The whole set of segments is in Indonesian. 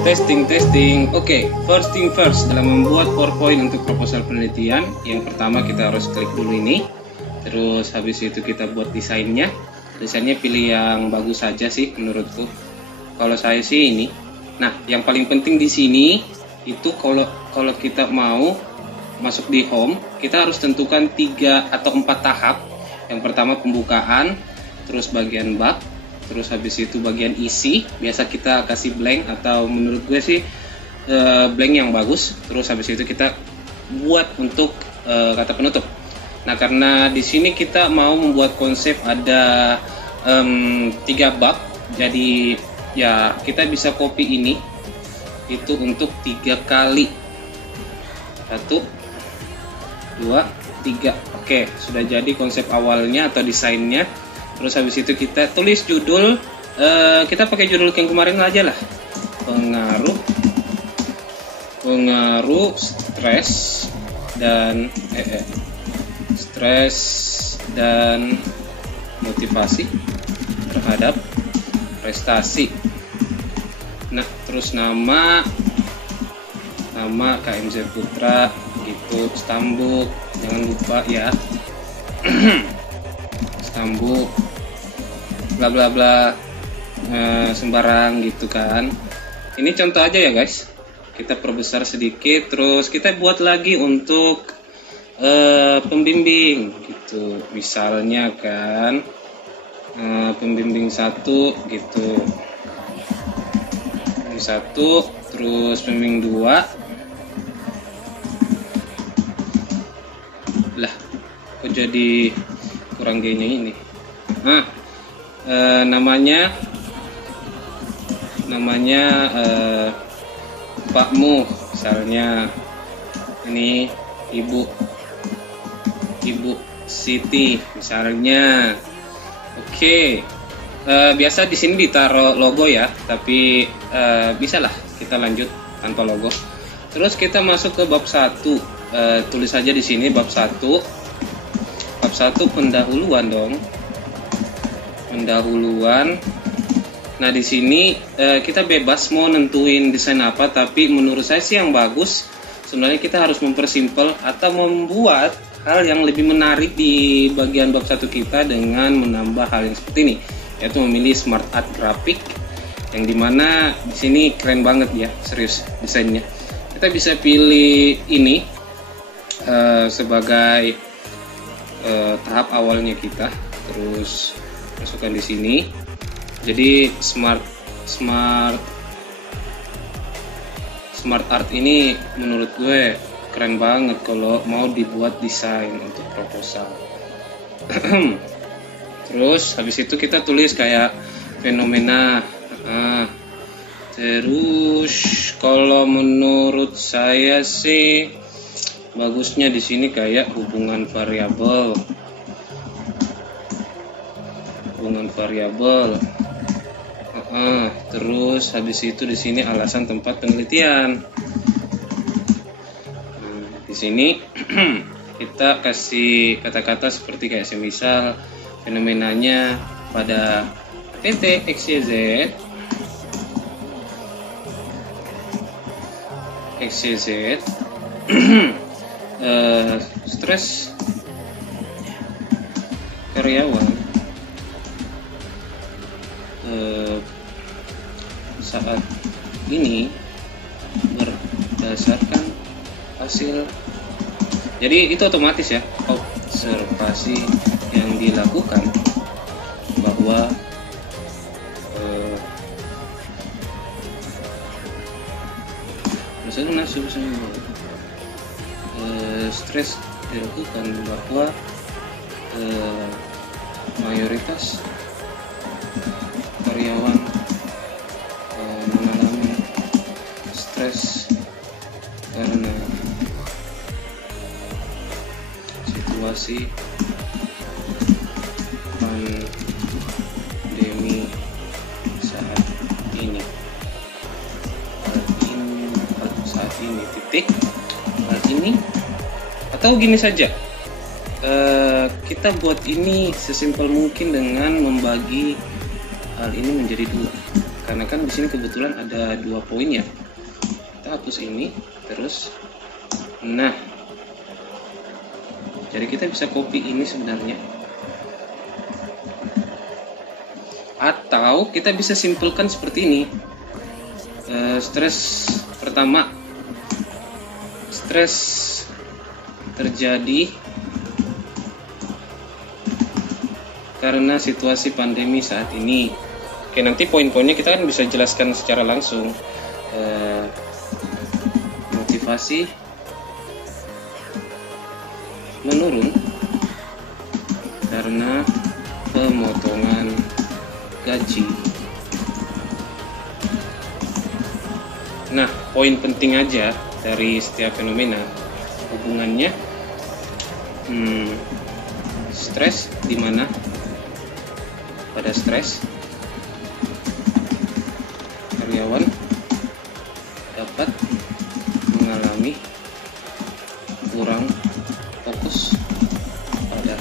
Testing. Oke, first thing first, dalam membuat PowerPoint untuk proposal penelitian, yang pertama kita harus klik dulu ini. Terus habis itu kita buat desainnya. Desainnya pilih yang bagus saja sih menurutku. Kalau saya sih ini. Nah, yang paling penting di sini itu kalau kita mau masuk di home, kita harus tentukan 3 atau 4 tahap. Yang pertama pembukaan, terus bagian bab, terus habis itu bagian isi. Biasa kita kasih blank, atau menurut gue sih blank yang bagus. Terus habis itu kita buat untuk kata penutup. Nah, karena di sini kita mau membuat konsep ada 3 bab, jadi ya kita bisa copy ini itu untuk 3 kali. 1, 2, 3. Oke, sudah jadi konsep awalnya atau desainnya. Terus habis itu kita tulis judul, kita pakai judul yang kemarin aja lah. Pengaruh stres dan motivasi terhadap prestasi. Nah, terus nama KMZ Putra gitu, Stambuk, jangan lupa ya. Stambuk bla bla bla, sembarang gitu kan. Ini contoh aja ya guys, kita perbesar sedikit. Terus kita buat lagi untuk pembimbing gitu, misalnya kan pembimbing 1 gitu, pembimbing 1, terus pembimbing 2 lah, kok jadi kurang G-nya ini. Nah, namanya Pakmu, misalnya ini Ibu Siti misalnya. Oke. Biasa di sini ditaruh logo ya, tapi bisalah kita lanjut tanpa logo. Terus kita masuk ke bab 1. Tulis saja di sini bab 1. Bab 1 pendahuluan dong. Pendahuluan. Nah, di sini kita bebas mau nentuin desain apa, tapi menurut saya sih yang bagus sebenarnya kita harus mempersimpel atau membuat hal yang lebih menarik di bagian bab 1 kita dengan menambah hal yang seperti ini, yaitu memilih smart art grafik, yang dimana di sini keren banget ya, serius desainnya. Kita bisa pilih ini sebagai tahap awalnya kita, terus masukkan di sini. Jadi smart art ini menurut gue keren banget kalau mau dibuat desain untuk proposal. Terus habis itu kita tulis kayak fenomena. Terus kalau menurut saya sih bagusnya di sini kayak hubungan variabel. Terus habis itu di sini alasan tempat penelitian. Di sini kita kasih kata-kata seperti kayak semisal fenomenanya pada titik XYZ stres karyawan saat ini berdasarkan hasil. Jadi itu otomatis ya, observasi yang dilakukan bahwa stres dilakukan bahwa mayoritas karyawan mengalami stres karena situasi pandemi saat ini. Hal ini atau gini saja, kita buat ini sesimpel mungkin dengan membagi hal ini menjadi 2, karena kan di sini kebetulan ada 2 poin ya. Kita hapus ini terus. Nah, jadi kita bisa copy ini sebenarnya, atau kita bisa simpulkan seperti ini. Stres pertama, stres terjadi karena situasi pandemi saat ini. Oke, nanti poin-poinnya kita kan bisa jelaskan secara langsung. Motivasi menurun karena pemotongan gaji. Nah, poin penting aja dari setiap fenomena hubungannya, stres di mana pada stres karyawan dapat mengalami kurang fokus pada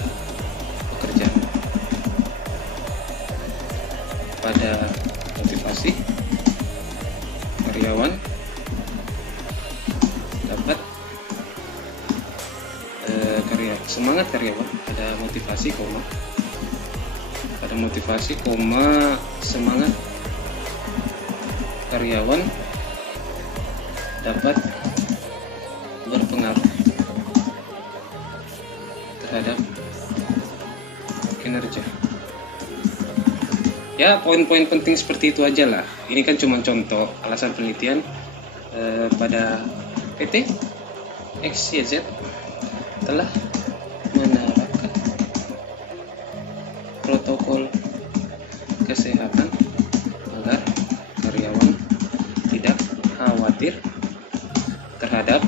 pekerjaan. Pada motivasi, karyawan dapat semangat karyawan. Pada motivasi, semangat karyawan dapat berpengaruh terhadap kinerja. Ya, poin-poin penting seperti itu aja lah. Ini kan cuma contoh alasan penelitian pada PT XYZ telah menerapkan protokol kesehatan agar karyawan tidak khawatir terhadap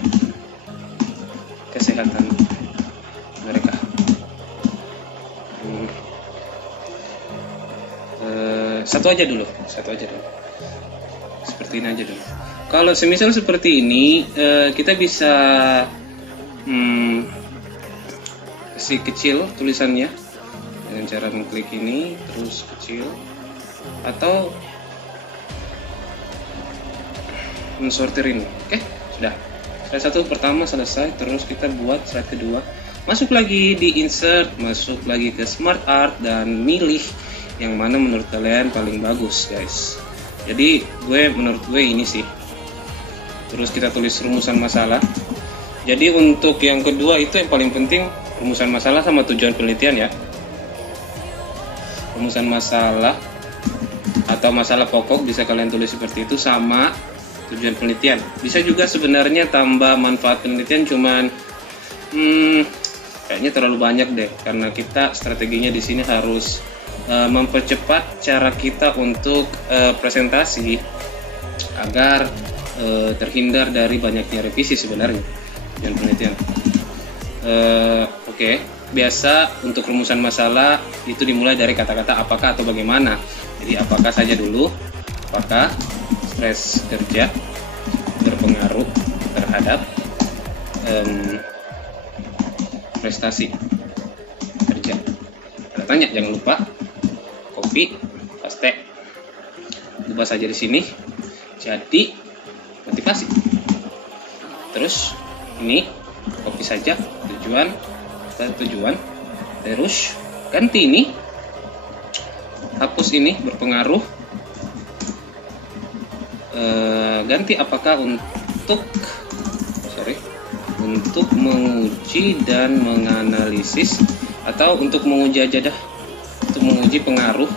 kesehatan mereka. Satu aja dulu. Seperti ini aja dulu. Kalau semisal seperti ini, kita bisa kasih kecil tulisannya dengan cara mengklik ini terus kecil, atau mensortir ini. Oke, sudah. Slide 1 pertama selesai, terus kita buat slide kedua. Masuk lagi di insert, masuk lagi ke smart art, dan milih yang mana menurut kalian paling bagus, guys. Jadi menurut gue ini sih. Terus kita tulis rumusan masalah. Jadi untuk yang kedua itu yang paling penting, rumusan masalah sama tujuan penelitian ya. Rumusan masalah atau masalah pokok bisa kalian tulis seperti itu, sama tujuan penelitian. Bisa juga sebenarnya tambah manfaat penelitian, cuman kayaknya terlalu banyak deh, karena kita strateginya di sini harus mempercepat cara kita untuk presentasi agar terhindar dari banyaknya revisi sebenarnya tujuan penelitian. Oke. Biasa untuk rumusan masalah itu dimulai dari kata-kata apakah atau bagaimana. Jadi apakah saja dulu. Apakah stres kerja berpengaruh terhadap prestasi kerja. Ada tanya, jangan lupa copy, paste, ubah saja di sini. Jadi motivasi. Terus ini copy saja tujuan, terus ganti ini, hapus ini berpengaruh, ganti apakah untuk menguji dan menganalisis, atau untuk menguji aja dah, untuk menguji pengaruh.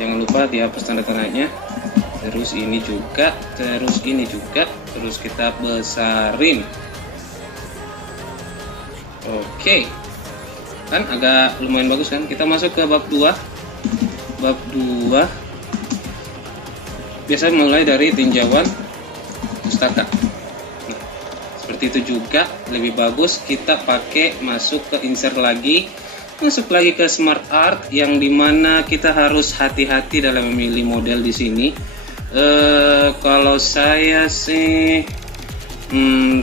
Jangan lupa dihapus tanda tandanya. Terus ini juga, terus kita besarin. Oke, kan agak lumayan bagus kan. Kita masuk ke bab 2. Bab 2 biasa mulai dari tinjauan pustaka. Nah, seperti itu juga lebih bagus kita pakai masuk ke insert lagi, masuk lagi ke smart art, yang dimana kita harus hati-hati dalam memilih model di sini. Kalau saya sih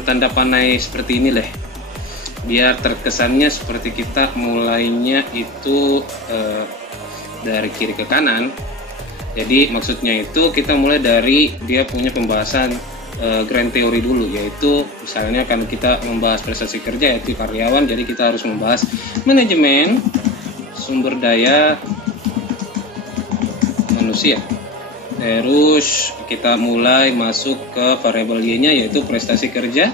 tanda panai seperti ini lah, biar terkesannya seperti kita mulainya itu dari kiri ke kanan. Jadi maksudnya itu kita mulai dari dia punya pembahasan grand theory dulu, yaitu misalnya kan kita membahas prestasi kerja yaitu karyawan, jadi kita harus membahas manajemen sumber daya manusia. Terus kita mulai masuk ke variabel Y-nya yaitu prestasi kerja.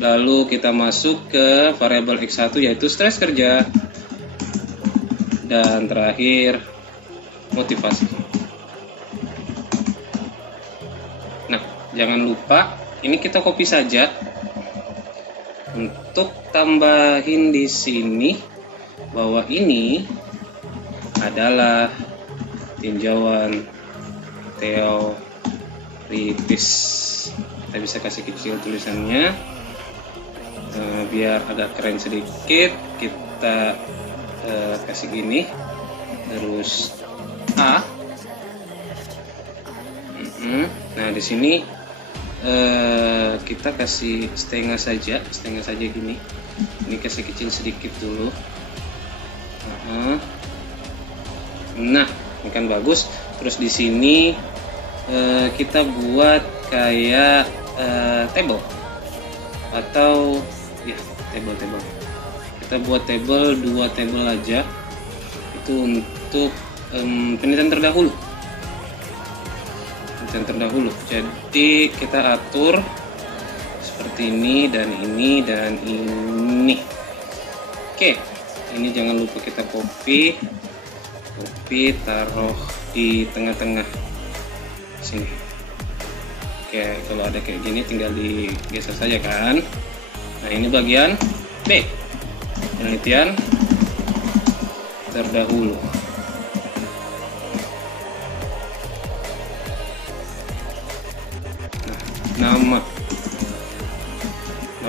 Lalu kita masuk ke variabel X1 yaitu stres kerja. Dan terakhir motivasi. Nah, jangan lupa ini kita copy saja. Untuk tambahin di sini bahwa ini adalah tinjauan teoritis. Kita bisa kasih kecil tulisannya biar agak keren sedikit. Kita kasih gini, terus A. Nah di sini kita kasih setengah saja gini. Ini kasih kecil sedikit dulu. Nah, ini kan bagus. Terus di sini kita buat kayak table atau ya table. Kita buat table, 2 table aja. Itu untuk penelitian terdahulu. Jadi kita atur seperti ini dan ini dan ini. Oke, ini jangan lupa kita copy taruh di tengah-tengah sini. Oke, kalau ada kayak gini tinggal digeser saja kan. Nah ini bagian B, penelitian terdahulu.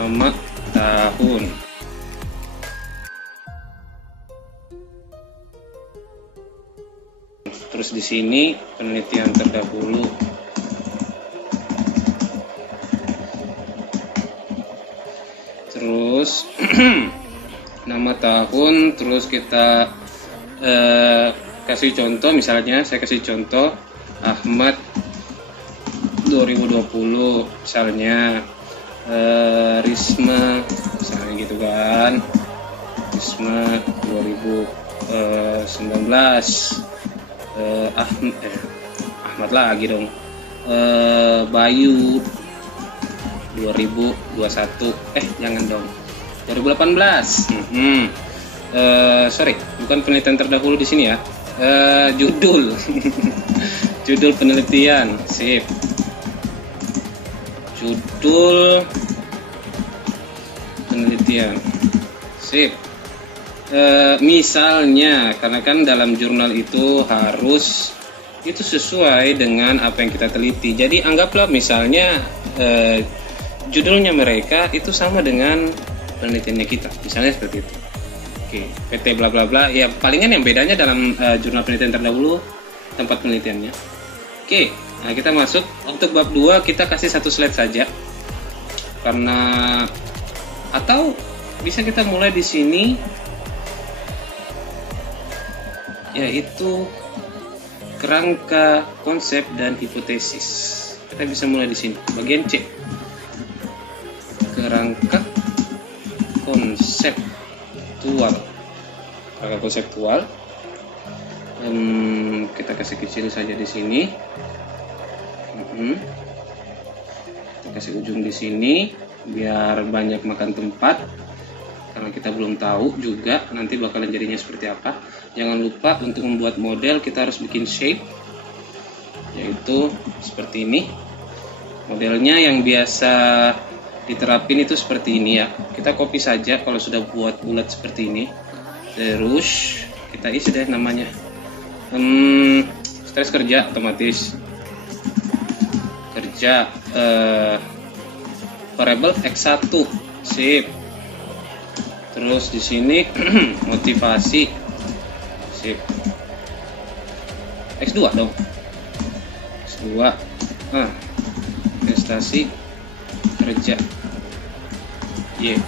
Nama tahun. Terus di sini penelitian terdahulu. Terus nama tahun, terus kita kasih contoh, misalnya saya kasih contoh Ahmad 2020 misalnya, Risma misalnya gitu kan, Risma 2019, Ahmad lagi dong, Bayu 2021, jangan dong, 2018. Sorry, bukan penelitian terdahulu di sini ya, judul judul penelitian, sip. Judul penelitian, sip. Misalnya, karena kan dalam jurnal itu harus itu sesuai dengan apa yang kita teliti. Jadi anggaplah misalnya judulnya mereka itu sama dengan penelitiannya kita, misalnya seperti itu. Oke, PT bla bla bla. Ya palingan yang bedanya dalam jurnal penelitian terdahulu tempat penelitiannya. Oke. Nah, kita masuk untuk bab 2, kita kasih 1 slide saja. Karena atau bisa kita mulai di sini, yaitu kerangka konsep dan hipotesis. Kita bisa mulai di sini, bagian C. Kerangka konseptual. Kita kasih kecil saja di sini. Kita kasih ujung di sini biar banyak makan tempat, karena kita belum tahu juga nanti bakalan jadinya seperti apa. Jangan lupa untuk membuat model kita harus bikin shape, yaitu seperti ini. Modelnya yang biasa diterapin itu seperti ini ya. Kita copy saja kalau sudah buat bulat seperti ini. Terus kita isi deh namanya, stres kerja otomatis. Variabel X1, sip. Terus di sini motivasi, sip. X2 dong, X2. Prestasi kerja, Y.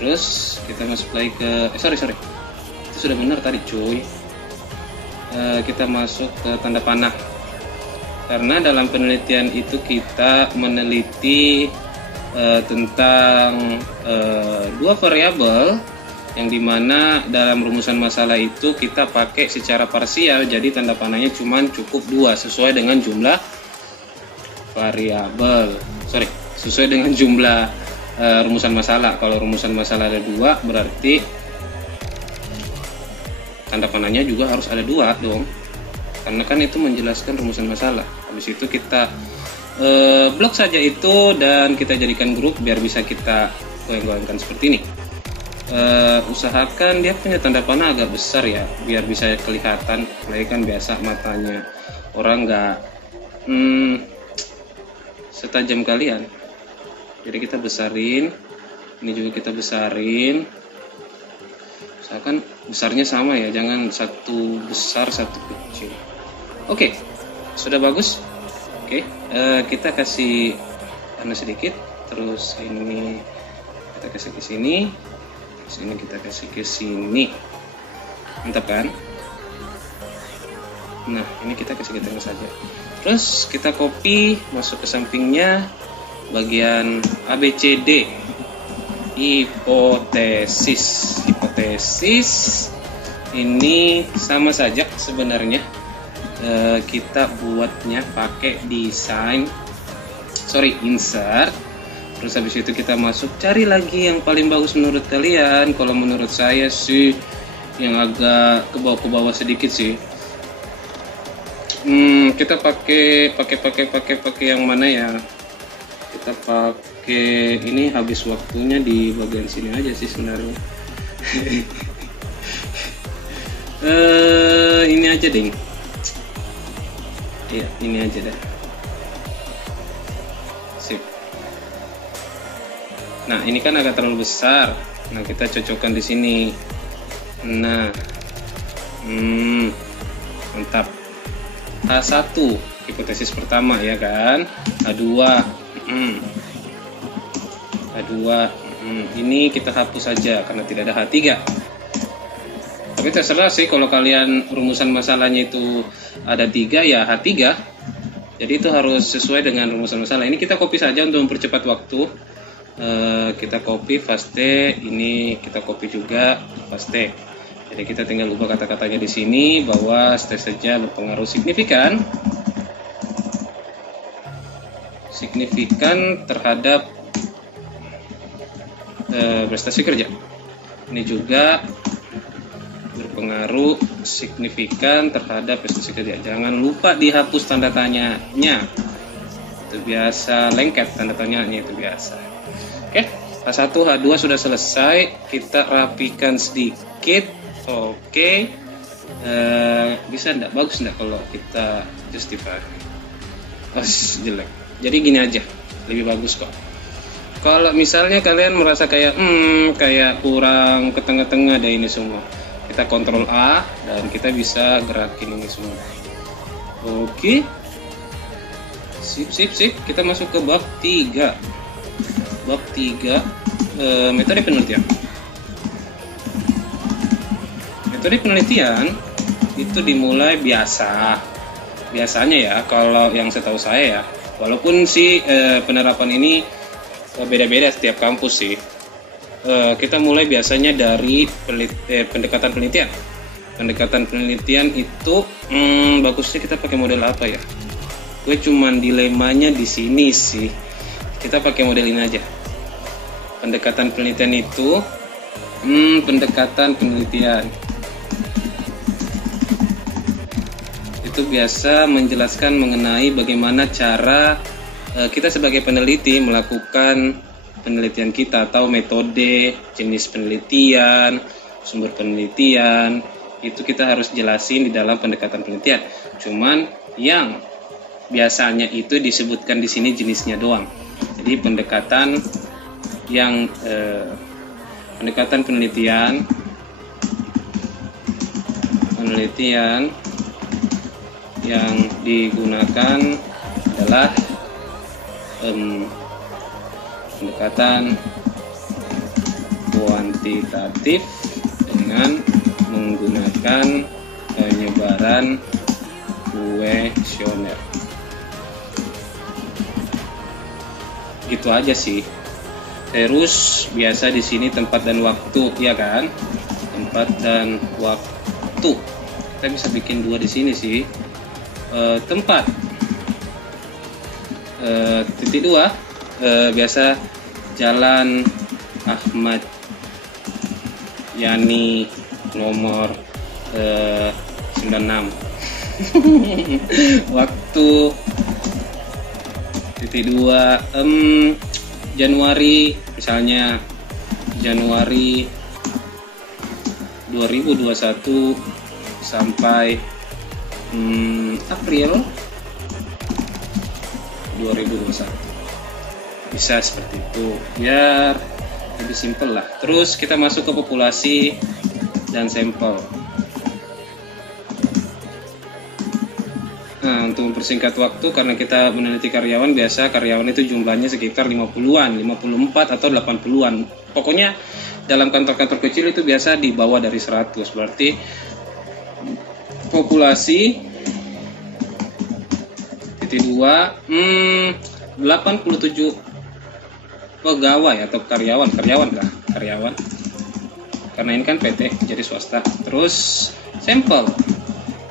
Terus kita masuk lagi ke sorry itu sudah benar tadi cuy. Kita masuk ke tanda panah, karena dalam penelitian itu kita meneliti tentang dua variabel yang dimana dalam rumusan masalah itu kita pakai secara parsial, jadi tanda panahnya cuma cukup 2 sesuai dengan jumlah variabel, sesuai dengan jumlah rumusan masalah. Kalau rumusan masalah ada 2, berarti tanda panahnya juga harus ada 2 dong, karena kan itu menjelaskan rumusan masalah. Habis itu kita blok saja itu dan kita jadikan grup biar bisa kita goyang-goyangkan seperti ini. Usahakan dia punya tanda panah agak besar ya, biar bisa kelihatan. Apalagi kan biasa matanya orang nggak setajam kalian, jadi kita besarin. Ini juga kita besarin, usahakan besarnya sama ya, jangan satu besar satu kecil. Oke, sudah bagus. Oke, kita kasih warna sedikit, terus ini kita kasih ke sini, sini kita kasih ke sini, mantap kan? Nah, ini kita kasih ke tengah saja. Terus kita copy masuk ke sampingnya bagian ABCD, hipotesis. Ini sama saja sebenarnya. Kita buatnya pakai insert. Terus habis itu kita masuk, cari lagi yang paling bagus menurut kalian. Kalau menurut saya sih yang agak ke bawah sedikit sih. Kita pakai yang mana ya? Kita pakai ini, habis waktunya di bagian sini aja sih sebenarnya. Ini aja ding. Iya, ini aja deh. Sip. Nah, ini kan agak terlalu besar. Nah, kita cocokkan di sini. Nah, mantap. H1 hipotesis pertama ya kan. H2 ini kita hapus saja karena tidak ada H3. Tapi terserah sih, kalau kalian rumusan masalahnya itu ada 3 ya H3. Jadi itu harus sesuai dengan rumusan masalah. Ini kita copy saja untuk mempercepat waktu. Kita copy paste, ini kita copy juga paste. Jadi kita tinggal ubah kata-katanya di sini bahwa stres saja berpengaruh signifikan terhadap prestasi kerja. Ini juga berpengaruh signifikan terhadap prestasi kerja. Jangan lupa dihapus tanda tanyanya. Itu biasa lengket tanda tanyanya, itu biasa. Oke, H1, H2 sudah selesai. Kita rapikan sedikit. Oke. Bisa enggak? Bagus enggak kalau kita justify? Jelek. Jadi gini aja, lebih bagus kok. Kalau misalnya kalian merasa kayak kurang ke tengah-tengah deh ini semua, kita Ctrl A dan kita bisa gerakin ini semua. Oke. Sip. Kita masuk ke bab 3. Bab 3, metode penelitian. Metode penelitian itu dimulai biasanya ya, kalau yang setahu saya ya. Walaupun sih penerapan ini beda-beda setiap kampus sih. Kita mulai biasanya dari pendekatan penelitian. Pendekatan penelitian itu bagusnya kita pakai model apa ya? Gue cuman dilemanya di sini sih. Kita pakai model ini aja. Pendekatan penelitian itu pendekatan penelitian itu biasa menjelaskan mengenai bagaimana cara kita sebagai peneliti melakukan penelitian kita, atau metode, jenis penelitian, sumber penelitian, itu kita harus jelasin di dalam pendekatan penelitian. Cuman yang biasanya itu disebutkan di sini jenisnya doang. Jadi pendekatan penelitian yang digunakan adalah pendekatan kuantitatif dengan menggunakan penyebaran kuesioner. Gitu aja sih. Terus biasa di sini tempat dan waktu, ya kan? Tempat dan waktu. Kita bisa bikin 2 di sini sih. Tempat titik 2 biasa Jalan Ahmad Yani nomor 96. Waktu titik 2 Januari, misalnya Januari 2021 sampai April 2021. Bisa seperti itu, biar lebih simpel lah. Terus kita masuk ke populasi dan sampel. Nah, untuk mempersingkat waktu, karena kita meneliti karyawan, biasa karyawan itu jumlahnya sekitar 50-an, 54 atau 80-an. Pokoknya dalam kantor-kantor kecil itu biasa di bawah dari 100. Berarti populasi titik 2 87 pegawai atau karyawan karena ini kan PT jadi swasta. Terus sampel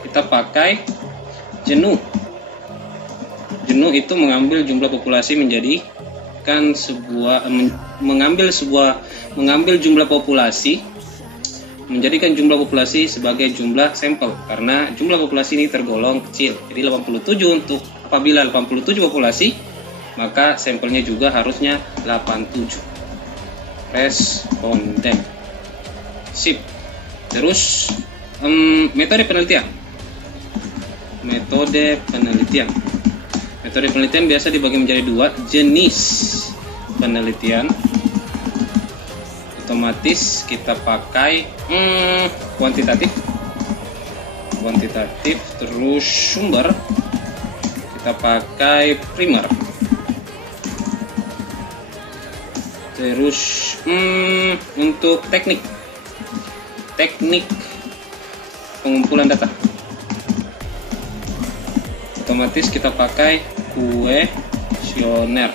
kita pakai jenuh itu mengambil jumlah populasi menjadikan mengambil jumlah populasi menjadikan jumlah populasi sebagai jumlah sampel, karena jumlah populasi ini tergolong kecil. Jadi 87 untuk apabila 87 populasi, maka sampelnya juga harusnya 87 responden. Sip. Terus metode penelitian. Metode penelitian biasa dibagi menjadi 2 jenis penelitian. Otomatis kita pakai kuantitatif, terus sumber kita pakai primer. Terus untuk teknik pengumpulan data, otomatis kita pakai kuesioner.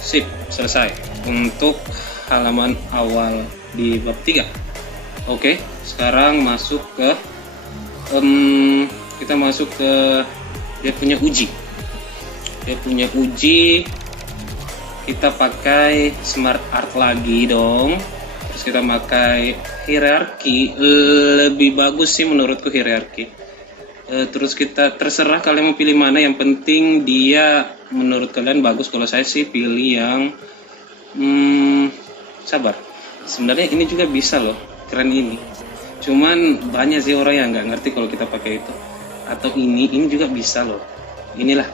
Sip, selesai untuk halaman awal di bab 3. Oke, sekarang masuk ke kita masuk ke dia punya uji. Kita pakai smart art lagi dong. Terus kita pakai hierarki, lebih bagus sih menurutku hierarki. Terus kita terserah kalian mau pilih mana, yang penting dia menurut kalian bagus. Kalau saya sih pilih yang sabar. Sebenarnya ini juga bisa loh, keren ini. Cuman banyak sih orang yang nggak ngerti kalau kita pakai itu. Atau ini juga bisa loh. Inilah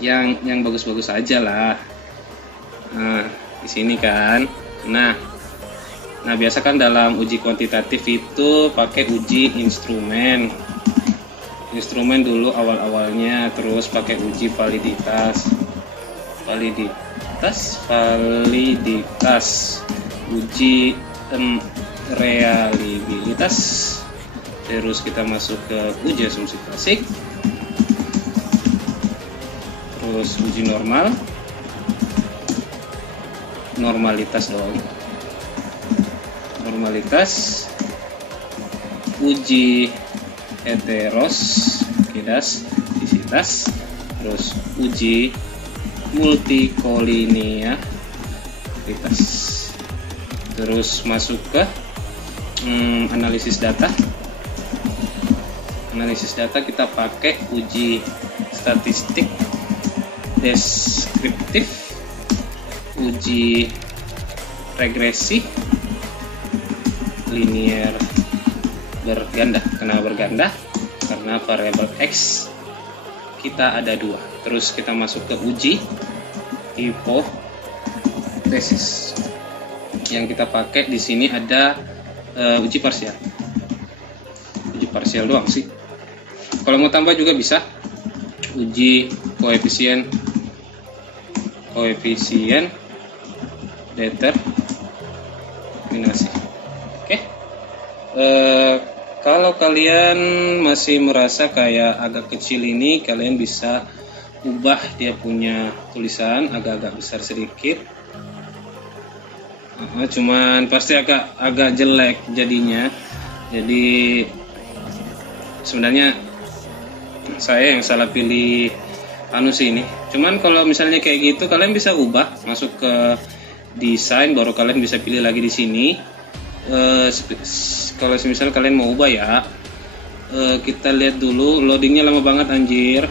yang bagus-bagus aja lah. Nah, di sini kan. Nah, biasa kan dalam uji kuantitatif itu pakai uji instrumen dulu awal-awalnya, terus pakai uji validitas, uji reliabilitas, terus kita masuk ke uji asumsi klasik, terus uji normalitas, uji heteroskedastisitas, terus uji multikolinearitas, terus masuk ke analisis data. Kita pakai uji statistik deskriptif, uji regresi, linear berganda. Kenapa berganda? Karena variabel X kita ada 2. Terus kita masuk ke uji hipotesis. Yang kita pakai di sini ada uji parsial. Uji parsial doang sih. Kalau mau tambah juga bisa. Uji koefisien determinasi. Oke. Kalau kalian masih merasa kayak agak kecil ini, kalian bisa ubah dia punya tulisan agak-agak besar sedikit. Cuman pasti agak jelek jadinya. Jadi sebenarnya saya yang salah pilih sih ini. Cuman kalau misalnya kayak gitu, kalian bisa ubah, masuk ke desain, baru kalian bisa pilih lagi di sini. Kalau misalnya kalian mau ubah ya, kita lihat dulu. Loadingnya lama banget anjir.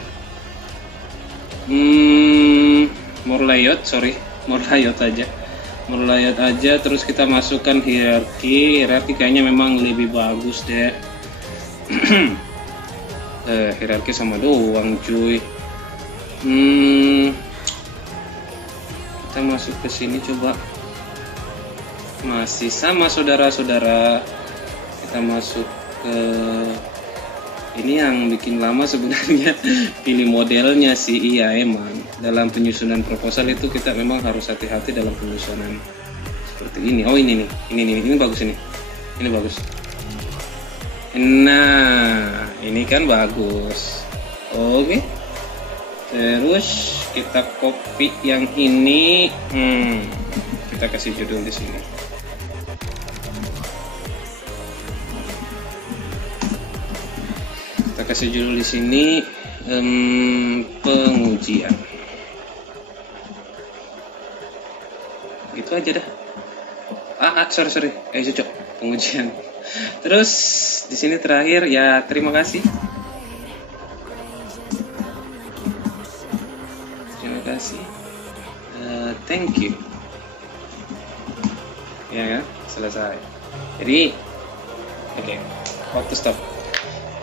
More layout aja. Terus kita masukkan hierarki kayaknya memang lebih bagus deh. Hierarki sama doang cuy. Kita masuk ke sini coba. Masih sama saudara-saudara. Kita masuk ke ini yang bikin lama sebenarnya pilih modelnya sih. Iya emang dalam penyusunan proposal itu kita memang harus hati-hati dalam penyusunan seperti ini. Oh ini bagus ini bagus. Nah ini kan bagus. Oke. Terus kita copy yang ini. Kita kasih judul di sini. Kita kasih judul di sini pengujian. Gitu aja dah. Sorry. Cocok pengujian. Terus di sini terakhir ya terima kasih. Thank you. Ya kan? Selesai. Jadi oke, waktu stop.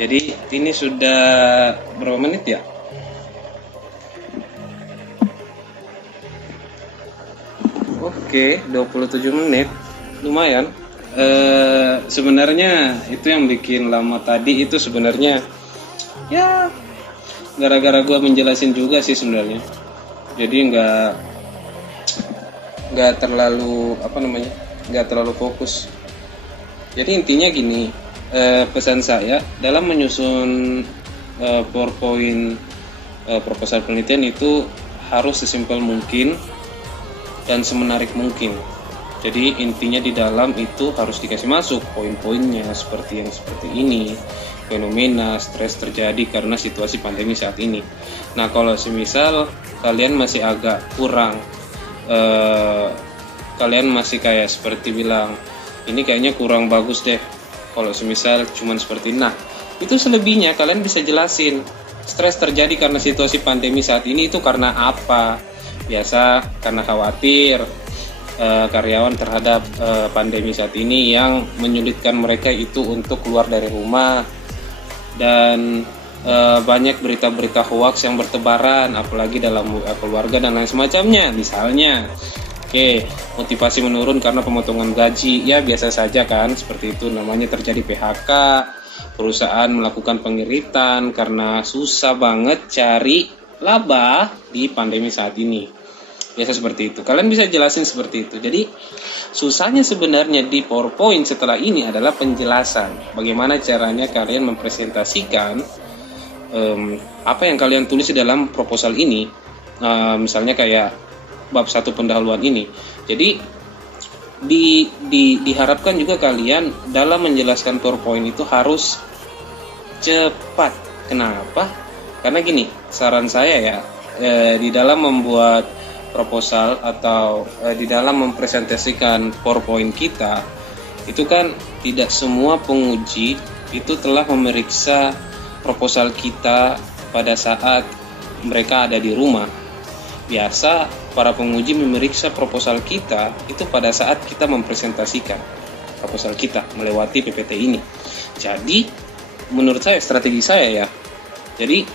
Jadi ini sudah berapa menit ya? Oke, 27 menit. Lumayan. Sebenarnya itu yang bikin lama tadi itu sebenarnya ya gara-gara gue menjelasin juga sih sebenarnya. Jadi nggak terlalu nggak terlalu fokus. Jadi intinya gini, pesan saya dalam menyusun PowerPoint proposal penelitian itu harus sesimpel mungkin dan semenarik mungkin. Jadi intinya di dalam itu harus dikasih masuk poin-poinnya seperti ini, fenomena stres terjadi karena situasi pandemi saat ini. Nah kalau semisal kalian masih agak kurang, kalian masih kayak seperti bilang ini kayaknya kurang bagus deh kalau semisal cuman seperti ini. Nah itu selebihnya kalian bisa jelasin stres terjadi karena situasi pandemi saat ini itu karena apa. Biasa karena khawatir karyawan terhadap pandemi saat ini yang menyulitkan mereka itu untuk keluar dari rumah, dan banyak berita-berita hoax yang bertebaran apalagi dalam keluarga dan lain semacamnya. Misalnya motivasi menurun karena pemotongan gaji, ya biasa saja kan, seperti itu namanya terjadi PHK, perusahaan melakukan pengiritan karena susah banget cari laba di pandemi saat ini. Biasa seperti itu. Kalian bisa jelasin seperti itu. Jadi susahnya sebenarnya di PowerPoint setelah ini adalah penjelasan. Bagaimana caranya kalian mempresentasikan apa yang kalian tulis di dalam proposal ini. Misalnya kayak bab 1 pendahuluan ini. Jadi diharapkan juga kalian dalam menjelaskan PowerPoint itu harus cepat. Kenapa? Karena gini, saran saya ya, di dalam membuat proposal atau di dalam mempresentasikan PowerPoint kita itu kan tidak semua penguji itu telah memeriksa proposal kita pada saat mereka ada di rumah. Biasa para penguji memeriksa proposal kita itu pada saat kita mempresentasikan proposal kita melewati PPT ini. Jadi menurut saya, strategi saya ya, jadi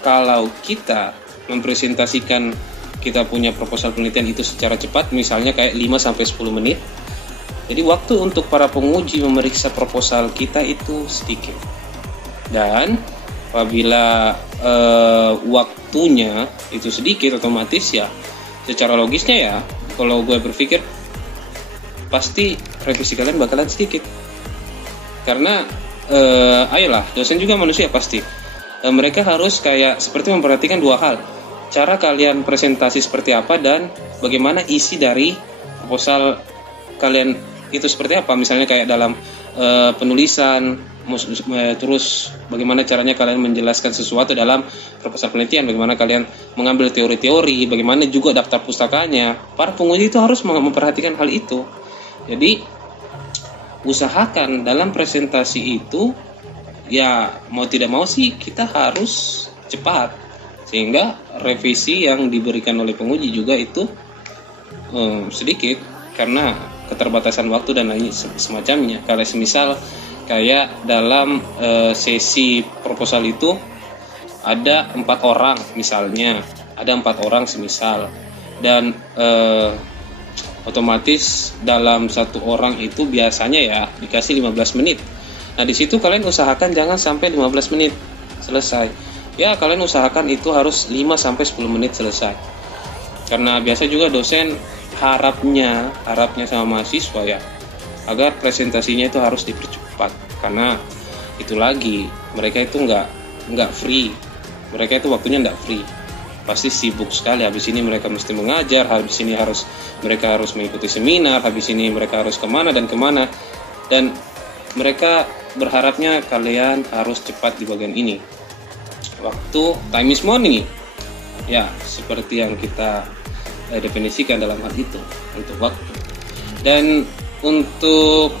kalau kita mempresentasikan kita punya proposal penelitian itu secara cepat, misalnya kayak 5-10 menit, jadi waktu untuk para penguji memeriksa proposal kita itu sedikit. Dan apabila waktunya itu sedikit, otomatis ya secara logisnya ya, kalau gue berpikir pasti revisi kalian bakalan sedikit. Karena ayolah, dosen juga manusia pasti. Mereka harus kayak seperti memperhatikan dua hal. Cara kalian presentasi seperti apa dan bagaimana isi dari proposal kalian itu seperti apa. Misalnya kayak dalam penulisan, terus bagaimana caranya kalian menjelaskan sesuatu dalam proposal penelitian, bagaimana kalian mengambil teori-teori, bagaimana juga daftar pustakanya. Para penguji itu harus memperhatikan hal itu. Jadi usahakan dalam presentasi itu ya mau tidak mau sih kita harus cepat, sehingga revisi yang diberikan oleh penguji juga itu sedikit karena keterbatasan waktu dan lain semacamnya. Kalau semisal kayak dalam sesi proposal itu ada 4 orang misalnya, ada 4 orang semisal, dan otomatis dalam 1 orang itu biasanya ya dikasih 15 menit. Nah di situ kalian usahakan jangan sampai 15 menit selesai. Ya kalian usahakan itu harus 5 sampai 10 menit selesai. Karena biasa juga dosen harapnya sama mahasiswa ya agar presentasinya itu harus dipercepat. Karena itu lagi mereka itu nggak free. Mereka itu waktunya nggak free. Pasti sibuk sekali. Habis ini mereka mesti mengajar, habis ini mereka harus mengikuti seminar, habis ini mereka harus kemana dan kemana, dan mereka berharapnya kalian harus cepat di bagian ini. Waktu, time is money. Ya, seperti yang kita definisikan dalam hal itu untuk waktu. Dan untuk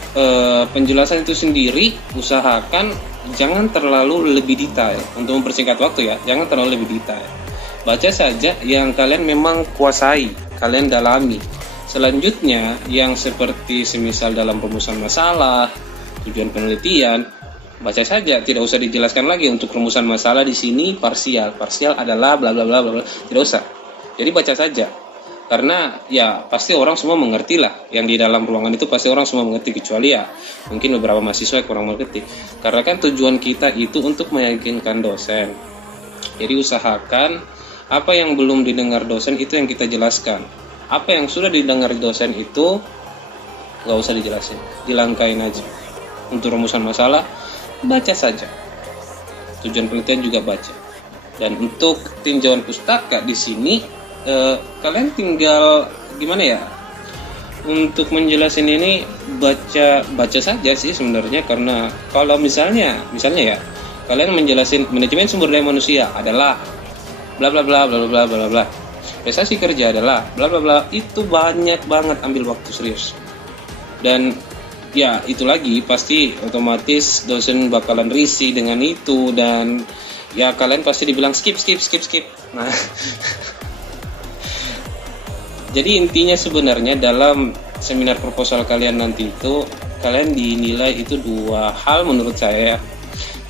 penjelasan itu sendiri, usahakan jangan terlalu lebih detail. Untuk mempersingkat waktu ya, jangan terlalu lebih detail. Baca saja yang kalian memang kuasai, kalian dalami. Selanjutnya, yang seperti semisal dalam rumusan masalah, tujuan penelitian, baca saja, tidak usah dijelaskan lagi. Untuk rumusan masalah di sini parsial adalah bla bla bla bla, tidak usah. Jadi baca saja, karena ya pasti orang semua mengerti lah. Yang di dalam ruangan itu pasti orang semua mengerti, kecuali ya mungkin beberapa mahasiswa yang kurang mengerti. Karena kan tujuan kita itu untuk meyakinkan dosen. Jadi usahakan apa yang belum didengar dosen itu yang kita jelaskan. Apa yang sudah didengar dosen itu nggak usah dijelasin, dilangkain aja. Untuk rumusan masalah baca saja, tujuan penelitian juga baca. Dan untuk tinjauan pustaka di sini kalian tinggal gimana ya, untuk menjelasin ini baca saja sih sebenarnya. Karena kalau misalnya ya kalian menjelasin manajemen sumber daya manusia adalah bla bla bla bla bla bla bla, prestasi kerja adalah bla bla bla, itu banyak banget ambil waktu serius. Dan ya itu lagi pasti otomatis dosen bakalan risih dengan itu, dan ya kalian pasti dibilang skip. Nah jadi intinya sebenarnya dalam seminar proposal kalian nanti itu kalian dinilai itu 2 hal menurut saya.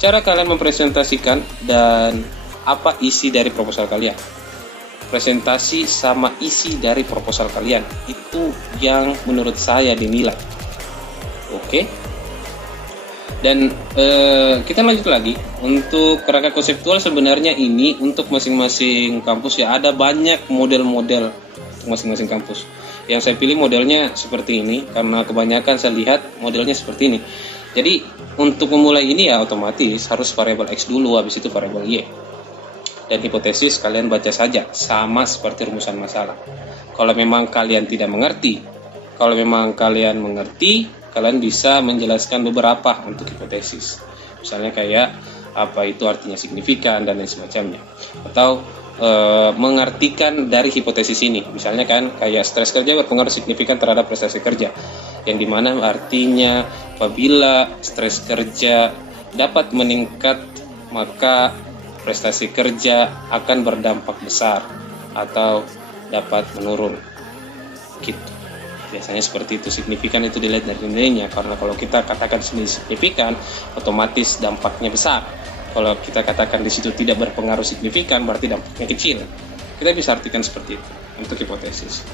Cara kalian mempresentasikan dan apa isi dari proposal kalian. Presentasi sama isi dari proposal kalian itu yang menurut saya dinilai. Oke. Dan kita lanjut lagi. Untuk kerangka konseptual sebenarnya ini untuk masing-masing kampus ya ada banyak model-model untuk masing-masing kampus. Yang saya pilih modelnya seperti ini karena kebanyakan saya lihat modelnya seperti ini. Jadi untuk memulai ini ya otomatis harus variabel X dulu, habis itu variabel Y. Dan hipotesis kalian baca saja sama seperti rumusan masalah. Kalau memang kalian tidak mengerti, kalau memang kalian mengerti, kalian bisa menjelaskan beberapa untuk hipotesis. Misalnya kayak apa itu artinya signifikan dan lain semacamnya. Atau mengartikan dari hipotesis ini. Misalnya kan kayak stres kerja berpengaruh signifikan terhadap prestasi kerja. Yang dimana artinya apabila stres kerja dapat meningkat maka prestasi kerja akan berdampak besar atau dapat menurun. Gitu. Biasanya seperti itu. Signifikan itu dilihat dari nilainya, karena kalau kita katakan signifikan otomatis dampaknya besar. Kalau kita katakan di situ tidak berpengaruh signifikan berarti dampaknya kecil. Kita bisa artikan seperti itu untuk hipotesis.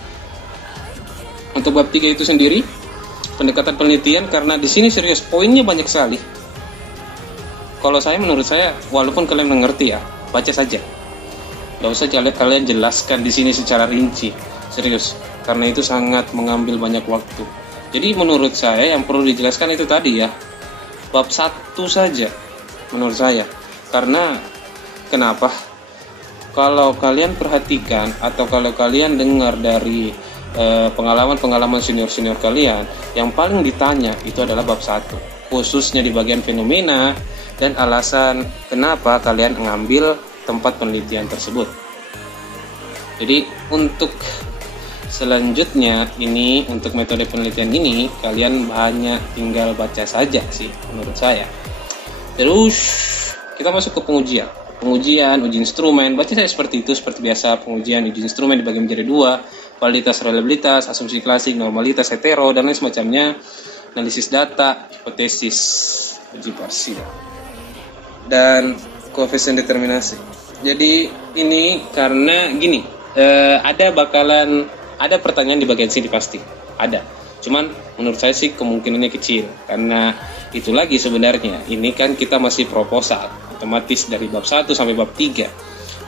Untuk bab 3 itu sendiri pendekatan penelitian, karena di sini serius poinnya banyak sekali. Kalau menurut saya walaupun kalian mengerti ya, baca saja. Gak usah kalian jelaskan di sini secara rinci, serius. Karena itu sangat mengambil banyak waktu. Jadi menurut saya yang perlu dijelaskan itu tadi ya, bab 1 saja menurut saya. Karena kenapa? Kalau kalian perhatikan atau kalau kalian dengar dari pengalaman-pengalaman senior-senior kalian, yang paling ditanya itu adalah bab 1, khususnya di bagian fenomena dan alasan kenapa kalian mengambil tempat penelitian tersebut. Jadi untuk selanjutnya ini, untuk metode penelitian ini kalian hanya tinggal baca saja sih menurut saya. Terus kita masuk ke pengujian, uji instrumen. Baca saya seperti itu, seperti biasa. Pengujian uji instrumen dibagi menjadi 2, validitas, reliabilitas, asumsi klasik, normalitas, hetero, dan lain semacamnya, analisis data, hipotesis, uji parsial, dan koefisien determinasi. Jadi ini karena gini, ada pertanyaan di bagian sini pasti ada. Cuman menurut saya sih kemungkinannya kecil, karena itu lagi sebenarnya ini kan kita masih proposal, otomatis dari bab 1 sampai bab 3.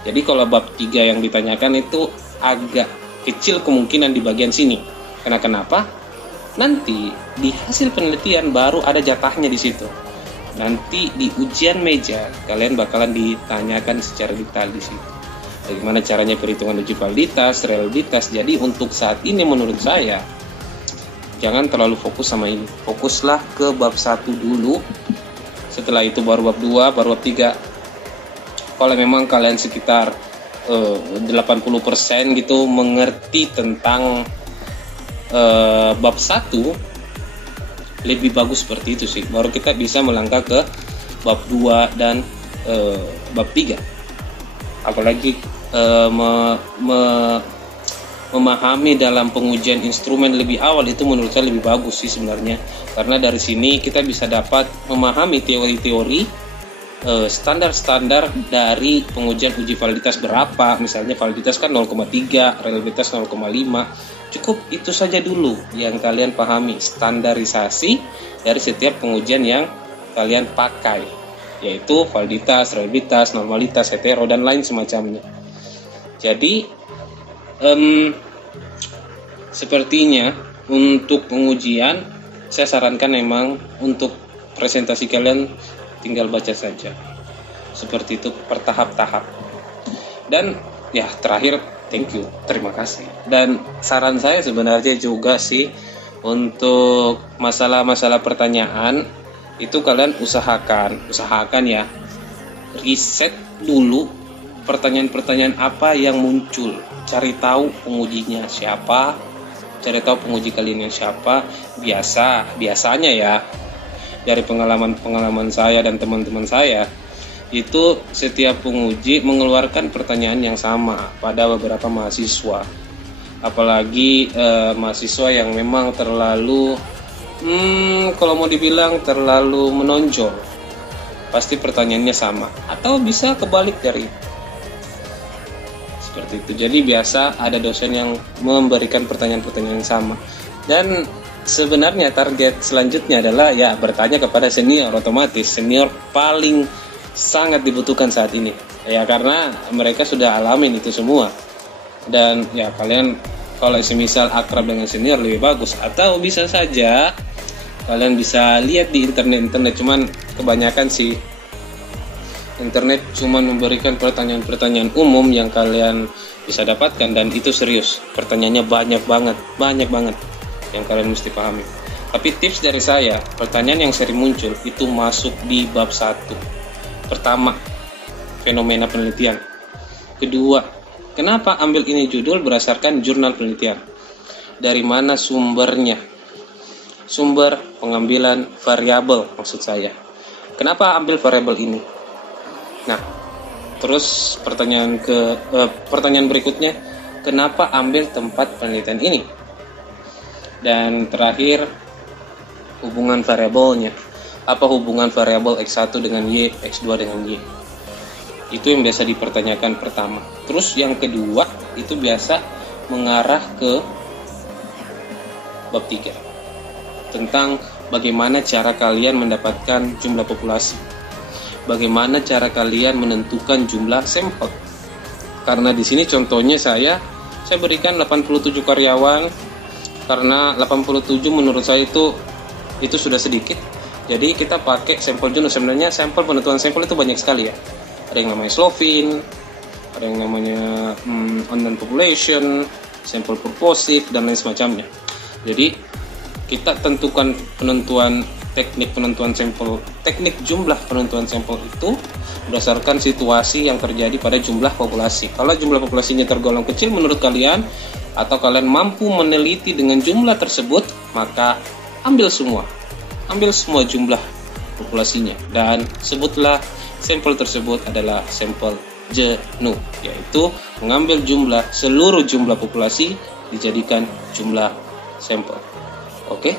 Jadi kalau bab 3 yang ditanyakan itu agak kecil kemungkinan di bagian sini. Karena kenapa? Nanti di hasil penelitian baru ada jatahnya di situ. Nanti di ujian meja kalian bakalan ditanyakan secara detail di situ. Bagaimana caranya perhitungan uji validitas, reliabilitas. Jadi untuk saat ini menurut saya jangan terlalu fokus sama ini. Fokuslah ke bab 1 dulu. Setelah itu baru bab 2, baru bab 3. Kalau memang kalian sekitar 80% gitu mengerti tentang bab 1, lebih bagus seperti itu sih. Baru kita bisa melangkah ke bab 2 dan bab 3. Apalagi memahami dalam pengujian instrumen lebih awal itu menurut saya lebih bagus sih sebenarnya. Karena dari sini kita bisa dapat memahami teori-teori, standar-standar dari pengujian uji validitas berapa. Misalnya validitas kan 0,3, reliabilitas 0,5. Cukup itu saja dulu yang kalian pahami, standarisasi dari setiap pengujian yang kalian pakai, yaitu validitas, reliabilitas, normalitas, hetero, dan lain semacamnya. Jadi sepertinya untuk pengujian saya sarankan memang untuk presentasi kalian tinggal baca saja seperti itu bertahap-tahap. Dan ya terakhir, terima kasih. Dan saran saya sebenarnya juga sih, untuk masalah-masalah pertanyaan itu kalian usahakan ya, riset dulu pertanyaan-pertanyaan apa yang muncul, cari tahu pengujinya siapa, cari tahu penguji kalian yang siapa. Biasanya ya, dari pengalaman saya dan teman-teman saya, itu setiap penguji mengeluarkan pertanyaan yang sama pada beberapa mahasiswa. Apalagi mahasiswa yang memang terlalu kalau mau dibilang terlalu menonjol, pasti pertanyaannya sama, atau bisa kebalik dari seperti itu. Jadi biasa ada dosen yang memberikan pertanyaan-pertanyaan yang sama. Dan sebenarnya target selanjutnya adalah ya bertanya kepada senior. Otomatis senior paling sangat dibutuhkan saat ini ya, karena mereka sudah alamin itu semua. Dan ya kalian kalau semisal akrab dengan senior lebih bagus, atau bisa saja kalian bisa lihat di internet. Cuman kebanyakan sih internet cuma memberikan pertanyaan-pertanyaan umum yang kalian bisa dapatkan, dan itu serius, pertanyaannya banyak banget yang kalian mesti pahami. Tapi tips dari saya, pertanyaan yang sering muncul itu masuk di bab 1. Pertama, fenomena penelitian. Kedua, kenapa ambil ini judul berdasarkan jurnal penelitian? Dari mana sumbernya? Sumber pengambilan variabel maksud saya. Kenapa ambil variabel ini? Nah, terus pertanyaan berikutnya, kenapa ambil tempat penelitian ini? Dan terakhir, hubungan variabelnya. Apa hubungan variabel X1 dengan Y, X2 dengan Y? Itu yang biasa dipertanyakan pertama. Terus yang kedua, itu biasa mengarah ke bab 3. Tentang bagaimana cara kalian mendapatkan jumlah populasi. Bagaimana cara kalian menentukan jumlah sampel. Karena di sini contohnya saya berikan 87 karyawan, karena 87 menurut saya itu sudah sedikit. Jadi kita pakai sampel jenuh. Sebenarnya sampel, penentuan sampel itu banyak sekali ya. Ada yang namanya Slovin, ada yang namanya unknown population, sampel purposive, dan lain semacamnya. Jadi kita tentukan teknik jumlah penentuan sampel itu berdasarkan situasi yang terjadi pada jumlah populasi. Kalau jumlah populasinya tergolong kecil menurut kalian, atau kalian mampu meneliti dengan jumlah tersebut, maka ambil semua jumlah populasinya dan sebutlah sampel tersebut adalah sampel jenuh, yaitu mengambil seluruh jumlah populasi dijadikan jumlah sampel. Oke,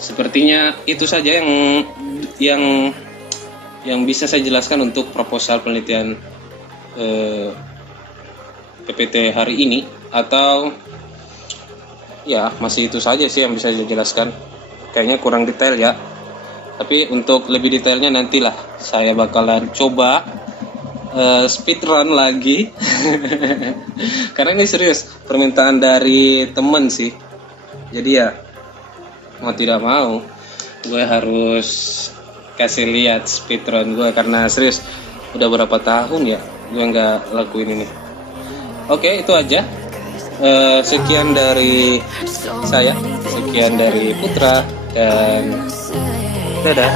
sepertinya itu saja yang bisa saya jelaskan untuk proposal penelitian PPT hari ini, atau ya masih itu saja sih yang bisa saya jelaskan. Kayaknya kurang detail ya, tapi untuk lebih detailnya nantilah saya bakalan coba speedrun lagi karena ini serius permintaan dari temen sih. Jadi ya mau tidak mau gue harus kasih lihat speedrun gue, karena serius udah berapa tahun ya gue nggak lakuin ini. Oke, itu aja. Sekian dari saya, sekian dari Putra, dan dadah.